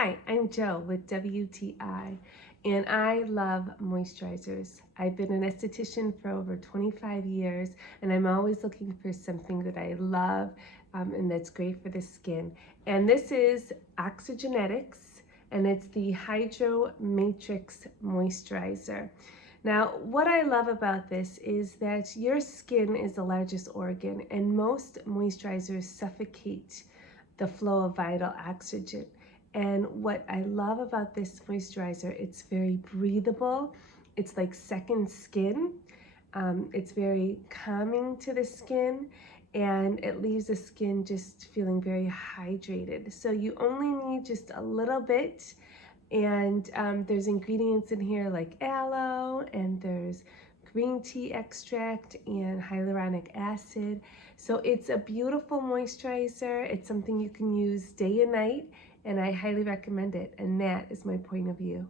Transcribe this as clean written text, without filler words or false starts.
Hi, I'm Joe with WTI, and I love moisturizers. I've been an esthetician for over 25 years, and I'm always looking for something that I love and that's great for the skin. And this is Oxygenetix, and it's the Hydro-Matrix moisturizer. Now, what I love about this is that your skin is the largest organ, and most moisturizers suffocate the flow of vital oxygen. And what I love about this moisturizer, it's very breathable. It's like second skin. It's very calming to the skin, and it leaves the skin just feeling very hydrated. So you only need just a little bit, and there's ingredients in here like aloe, and there's green tea extract and hyaluronic acid. So it's a beautiful moisturizer. It's something you can use day and night, and I highly recommend it. And that is my point of view.